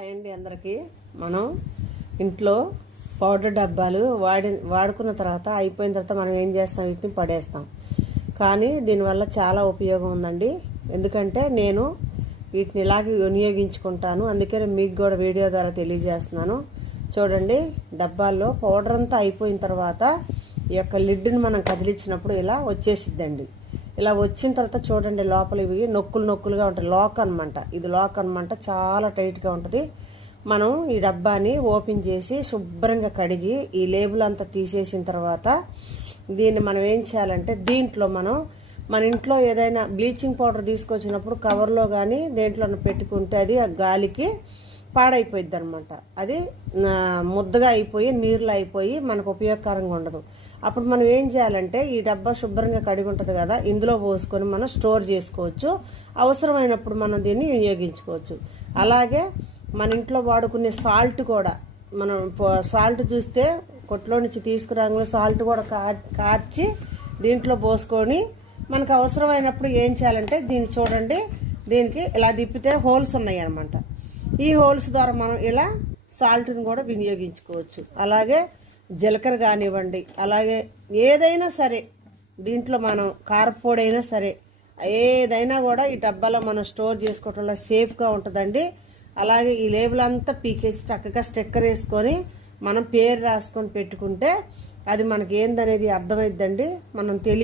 Hi అండి అందరికీ. మనం ఇంట్లో పౌడర్ డబ్బాలు వాడి వాడుకున్న తర్వాత అయిపోయిన తర్వాత మనం ఏం చేస్తాం? వీటిని పడేస్తాం. కానీ దీనివల్ల చాలా ఉపయోగం ఉందండి. ఎందుకంటే నేను వీటిని ఇలాగే వినియోగించుకుంటాను. అందుకే మీకు కూడా వీడియో ద్వారా తెలియజేస్తున్నాను. చూడండి డబ్బాల్లో పౌడర్ అంతా అయిపోయిన తర్వాత ఈ యొక్క లిడ్ని మనం కదిలించినప్పుడు ఇలా వచ్చేసిద్దండి. ఇలా వచ్చిన తర్వాత చూడండి లోపల ఇవి నొక్కులు నొక్కులుగా ఉంటాయి. లాక్ అనమాట ఇది లాక్ అనమాట చాలా టైట్గా ఉంటుంది. మనం ఈ డబ్బాని ఓపెన్ చేసి శుభ్రంగా కడిగి ఈ లేబుల్ అంతా తీసేసిన తర్వాత దీన్ని మనం ఏం చేయాలంటే దీంట్లో మనం మన ఇంట్లో ఏదైనా బ్లీచింగ్ పౌడర్ తీసుకొచ్చినప్పుడు కవర్లో కానీ దేంట్లో పెట్టుకుంటే అది ఆ గాలికి పాడైపోయింది అనమాట అది ముద్దగా అయిపోయి నీళ్ళు అయిపోయి మనకు ఉపయోగకరంగా ఉండదు. అప్పుడు మనం ఏం చేయాలంటే ఈ డబ్బా శుభ్రంగా కడిగి ఉంటుంది కదా ఇందులో పోసుకొని మనం స్టోర్ చేసుకోవచ్చు. అవసరమైనప్పుడు మనం దీన్ని వినియోగించుకోవచ్చు. అలాగే మన ఇంట్లో వాడుకునే సాల్ట్ కూడా మనం సాల్ట్ చూస్తే కొట్లో నుంచి తీసుకురాగానే సాల్ట్ కూడా కార్చి దీంట్లో పోసుకొని మనకు అవసరమైనప్పుడు ఏం చేయాలంటే దీన్ని చూడండి దీనికి ఇలా తిప్పితే హోల్స్ ఉన్నాయి అనమాట ఈ హోల్స్ ద్వారా మనం ఇలా సాల్ట్ని కూడా వినియోగించుకోవచ్చు. అలాగే జీలకర్ర కానివ్వండి అలాగే ఏదైనా సరే దీంట్లో మనం కారపొడైనా సరే ఏదైనా కూడా ఈ డబ్బాలో మనం స్టోర్ చేసుకోవటంలో సేఫ్గా ఉంటుందండి. అలాగే ఈ లేబుల్ అంతా పీకేసి చక్కగా స్టిక్కర్ వేసుకొని మనం పేరు రాసుకొని పెట్టుకుంటే అది మనకి ఏందనేది అర్థమైద్దండి. మనం తెలియ